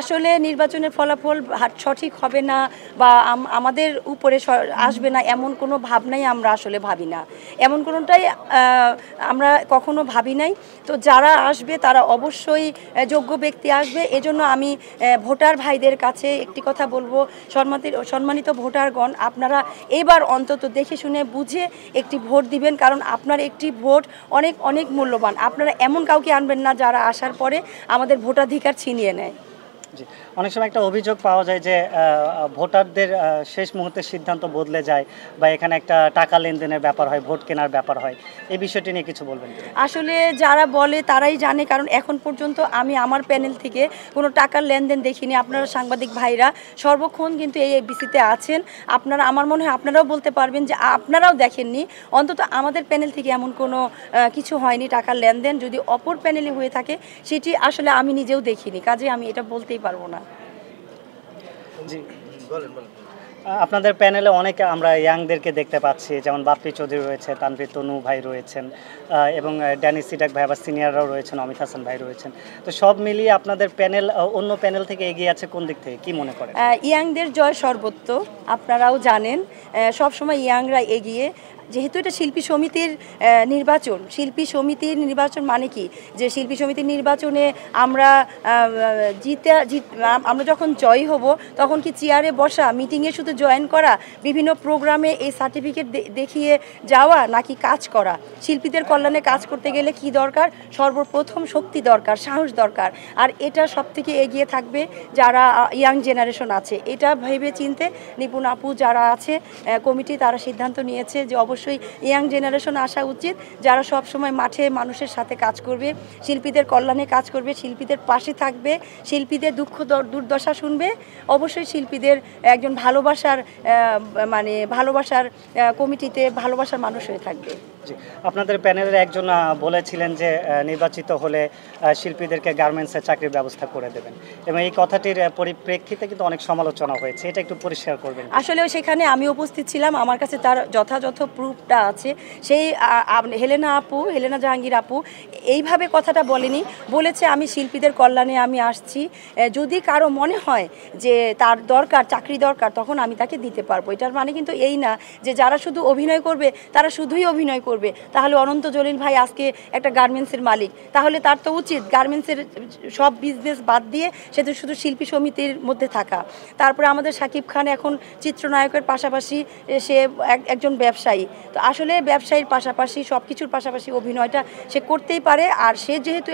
আসলে নির্বাচনের ফলাফল সঠিক হবে না বা আমাদের উপরে আসবে না এমন কোনো ভাবনাই আমরা আসলে ভাবি না, এমন কোনোটাই আমরা কখনো ভাবি নাই। তো যারা আসবে তারা অবশ্যই যোগ্য ব্যক্তি আসবে। এজন্য আমি ভোটার ভাইদের কাছে একটি কথা বলবো, সম্মানিত ভোটারগণ, আপনারা এবার অন্তত দেখে শুনে বুঝে একটি ভোট দিবেন, কারণ আপনার একটি ভোট অনেক অনেক মূল্যবান। আপনারা এমন কাউকে আনবেন না যারা আসার পরে আমাদের ভোটাধিকার ছিনিয়ে নেয়। জি, অনেক সময় একটা অভিযোগ পাওয়া যায় যে ভোটারদের শেষ মুহূর্তে সিদ্ধান্ত বদলে যায় বা এখানে একটা টাকা লেনদেনের ব্যাপার হয়, ভোট কেনার ব্যাপার হয়, এই বিষয়টি নিয়ে কিছু বলবেন? আসলে যারা বলে তারাই জানে, কারণ এখন পর্যন্ত আমি আমার প্যানেল থেকে কোনো টাকার লেনদেন দেখিনি। আপনারা সাংবাদিক ভাইরা সর্বক্ষণ কিন্তু এই এবিসিতে আছেন, আপনারা, আমার মনে হয় আপনারাও বলতে পারবেন যে আপনারাও দেখেননি। অন্তত আমাদের প্যানেল থেকে এমন কোনো কিছু হয়নি টাকার লেনদেন। যদি অপর প্যানেলে হয়ে থাকে সেটি আসলে আমি নিজেও দেখিনি, কাজে আমি এটা বলতেই পারবো না। জি, বলেন। আপনাদের প্যানেলে অনেক আমরা ইয়াংদেরকে দেখতে পাচ্ছি, যেমন বাপ্পি চৌধুরী রয়েছে, তানভীর তনু ভাই রয়েছেন এবং ড্যানি সিডাক ভাই, আবার সিনিয়ররাও রয়েছেন, অমিত হাসান ভাই রয়েছেন। তো সব মিলিয়ে আপনাদের প্যানেল অন্য প্যানেল থেকে এগিয়ে আছে কোন দিক থেকে, কি মনে করেন? ইয়াংদের জয় সর্বত্র, আপনারাও জানেন সবসময় ইয়াংরা এগিয়ে। যেহেতু এটা শিল্পী সমিতির নির্বাচন, শিল্পী সমিতির নির্বাচন মানে কি, যে শিল্পী সমিতির নির্বাচনে আমরা আমরা যখন জয়ী হব তখন কি চেয়ারে বসা, মিটিংয়ে শুধু জয়েন করা, বিভিন্ন প্রোগ্রামে এই সার্টিফিকেট দেখিয়ে যাওয়া, নাকি কাজ করা? শিল্পীদের কল্যাণে কাজ করতে গেলে কি দরকার? সর্বপ্রথম শক্তি দরকার, সাহস দরকার। আর এটা সবথেকে এগিয়ে থাকবে যারা ইয়াং জেনারেশন আছে। এটা ভেবে চিনতে নিপুণ আপু যারা আছে কমিটি, তারা সিদ্ধান্ত নিয়েছে যে অবশ্যই ইয়াং জেনারেশন আসা উচিত, যারা সব সময় মাঠে মানুষের সাথে কাজ করবে, শিল্পীদের কল্যাণে কাজ করবে, শিল্পীদের পাশে থাকবে, শিল্পীদের দুঃখ দুর্দশা শুনবে। অবশ্যই শিল্পীদের একজন ভালোবাসার কমিটিতে ভালোবাসার মানুষ হয়ে থাকবে। জি, আপনাদের প্যানেলের একজন বলেছিলেন যে নির্বাচিত হলে শিল্পীদেরকে গার্মেন্টসে চাকরির ব্যবস্থা করে দেবেন, এবং এই কথাটির পরিপ্রেক্ষিতে কিন্তু অনেক সমালোচনা হয়েছে, এটা একটু পরিষ্কার করবেন? আসলে সেখানে আমি উপস্থিত ছিলাম, আমার কাছে তার যথাযথ প্রুফটা আছে। সেই হেলেনা জাহাঙ্গীর আপু এইভাবে কথাটা বলেনি, বলেছে আমি শিল্পীদের কল্যাণে আমি আসছি, যদি কারো মনে হয় যে তার দরকার, চাকরি দরকার, তখন আমি তাকে দিতে পারবো। এটার মানে কিন্তু এই না যে যারা শুধু অভিনয় করবে তারা শুধুই অভিনয় করবে। তাহলে অনন্ত জলিল ভাই আজকে একটা গার্মেন্টসের মালিক, তাহলে তার তো উচিত গার্মেন্টসের সব বিজনেস বাদ দিয়ে সে তো শুধু শিল্পী সমিতির মধ্যে থাকা। তারপরে আমাদের শাকিব খান এখন চিত্রনায়কের পাশাপাশি সে একজন ব্যবসায়ী। তো আসলে ব্যবসায়ীর পাশাপাশি সব কিছুর পাশাপাশি অভিনয়টা সে করতেই পারে। আর সে যেহেতু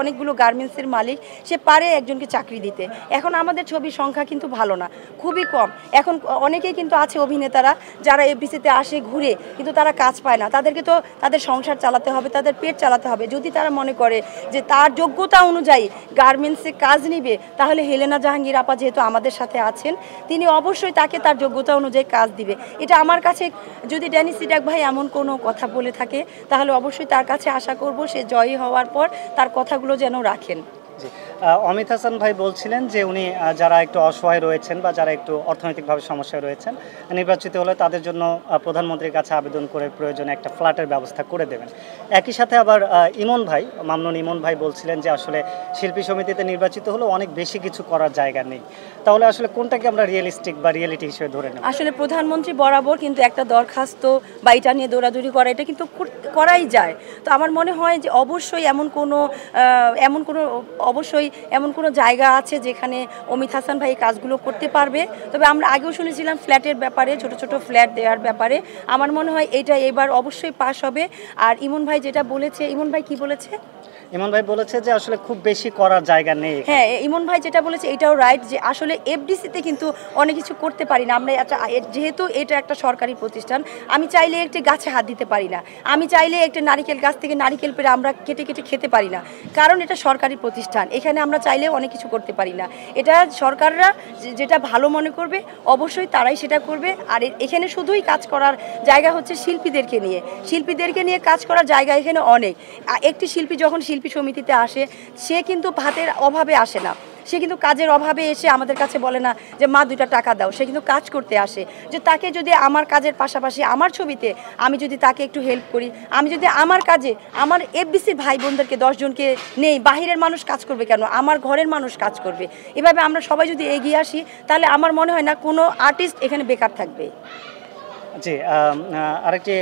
অনেকগুলো গার্মেন্টসের মালিক, সে পারে একজনকে চাকরি দিতে। এখন আমাদের ছবির সংখ্যা কিন্তু ভালো না, খুবই কম। এখন অনেকেই কিন্তু আছে অভিনেতারা যারা এফডিসিতে আসে ঘুরে, কিন্তু তারা কাজ পায় না। তাদেরকে তো তাদের সংসার চালাতে হবে, তাদের পেট চালাতে হবে। যদি তারা মনে করে যে তার যোগ্যতা অনুযায়ী গার্মেন্টসে কাজ নিবে, তাহলে হেলেনা জাহাঙ্গীর আপা যেহেতু আমাদের সাথে আছেন, তিনি অবশ্যই তাকে তার যোগ্যতা অনুযায়ী কাজ দিবে। এটা আমার কাছে, যদি ড্যানি সিডাক ভাই এমন কোনো কথা বলে থাকে, তাহলে অবশ্যই তার কাছে আশা করব সে জয়ী হওয়ার পর তার কথাগুলো যেন রাখেন। জি, অমিত হাসান ভাই বলছিলেন যে উনি যারা একটু অসহায় রয়েছেন বা যারা একটু অর্থনৈতিকভাবে সমস্যায় রয়েছেন, নির্বাচিত হলে তাদের জন্য প্রধানমন্ত্রীর কাছে আবেদন করে প্রয়োজনে একটা ফ্ল্যাটের ব্যবস্থা করে দেবেন। একই সাথে আবার মামনুন ইমন ভাই বলছিলেন যে আসলে শিল্পী সমিতিতে নির্বাচিত হলে অনেক বেশি কিছু করার জায়গা নেই। তাহলে আসলে কোনটাকে আমরা রিয়েলিস্টিক বা রিয়েলিটি হিসেবে ধরে নেব? আসলে প্রধানমন্ত্রী বরাবর কিন্তু একটা দরখাস্ত বা এটা নিয়ে দৌড়াদৌড়ি করা, এটা কিন্তু করাই যায়। তো আমার মনে হয় যে অবশ্যই এমন কোনো জায়গা আছে যেখানে অমিত হাসান ভাই কাজগুলো করতে পারবে। তবে আমরা আগেও শুনেছিলাম ফ্ল্যাটের ব্যাপারে, ছোট ছোট ফ্ল্যাট দেওয়ার ব্যাপারে। আমার মনে হয় এটা এবার অবশ্যই পাস হবে। আর ইমন ভাই যেটা বলেছে, ইমন ভাই কি বলেছে? ইমন ভাই বলেছে যে আসলে খুব বেশি করার জায়গা নেই। হ্যাঁ, ইমন ভাই যেটা বলেছে এটাও রাইট, যে আসলে এফডিসিতে কিন্তু অনেক কিছু করতে পারি না আমরা। যেহেতু এটা একটা সরকারি প্রতিষ্ঠান, আমি চাইলে একটি গাছে হাত দিতে পারি না, আমি চাইলে একটা নারিকেল গাছ থেকে নারিকেল পেড়ে আমরা কেটে কেটে খেতে পারি না, কারণ এটা সরকারি প্রতিষ্ঠান। এখানে আমরা চাইলে অনেক কিছু করতে পারি না। এটা সরকাররা যেটা ভালো মনে করবে অবশ্যই তারাই সেটা করবে। আর এখানে শুধুই কাজ করার জায়গা হচ্ছে শিল্পীদেরকে নিয়ে কাজ করার জায়গা এখানে অনেক। একটি শিল্পী যখন শিল্পী সমিতিতে আসে, সে কিন্তু ভাতের অভাবে আসে না, সে কিন্তু কাজের অভাবে এসে আমাদের কাছে বলে না যে মা 2টা টাকা দাও, সে কিন্তু কাজ করতে আসে। যে তাকে যদি আমার কাজের পাশাপাশি আমার ছবিতে আমি যদি তাকে একটু হেল্প করি, আমি যদি আমার কাজে আমার এফবিসির ভাই বোনদেরকে 10 জনকে নেই, বাহিরের মানুষ কাজ করবে কেন, আমার ঘরের মানুষ কাজ করবে। এভাবে আমরা সবাই যদি এগিয়ে আসি তাহলে আমার মনে হয় না কোনো আর্টিস্ট এখানে বেকার থাকবে। জি, আরেকটি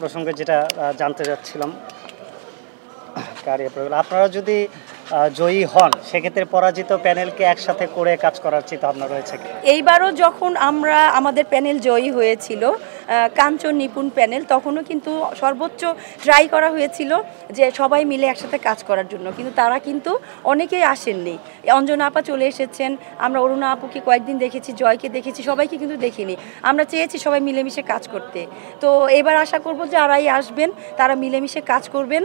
প্রসঙ্গে যেটা জানতে চাচ্ছিলাম, আপনারা যদি জয়ী হন সেক্ষেত্রে পরাজিত প্যানেলকে একসাথে করে কাজ করার চিন্তা ভাবনা রয়েছে কি? এইবারও যখন আমাদের প্যানেল জয়ী হয়েছিল, কাঞ্চন নিপুণ প্যানেল, তখনও কিন্তু সর্বোচ্চ ট্রাই করা হয়েছিল যে সবাই মিলে একসাথে কাজ করার জন্য, কিন্তু তারা কিন্তু অনেকেই আসেননি। অঞ্জনা আপা চলে এসেছেন, আমরা অরুণা আপুকে কয়েকদিন দেখেছি, জয়কে দেখেছি, সবাইকে কিন্তু দেখিনি। আমরা চেয়েছি সবাই মিলেমিশে কাজ করতে। তো এবার আশা করব যারাই আসবেন তারা মিলেমিশে কাজ করবেন,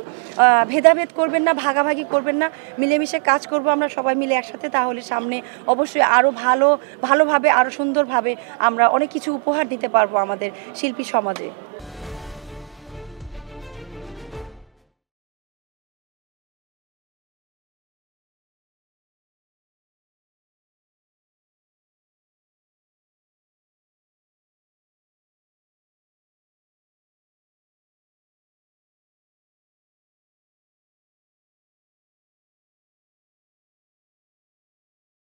ভেদাভেদ করবেন না, ভাগাভাগি করবেন না, মিলেমিশে কাজ করব আমরা সবাই মিলে একসাথে। তাহলে সামনে অবশ্যই আরও ভালোভাবে আরও সুন্দরভাবে আমরা অনেক কিছু উপহার দিতে পারবো আমাদের শিল্পী সমাজে।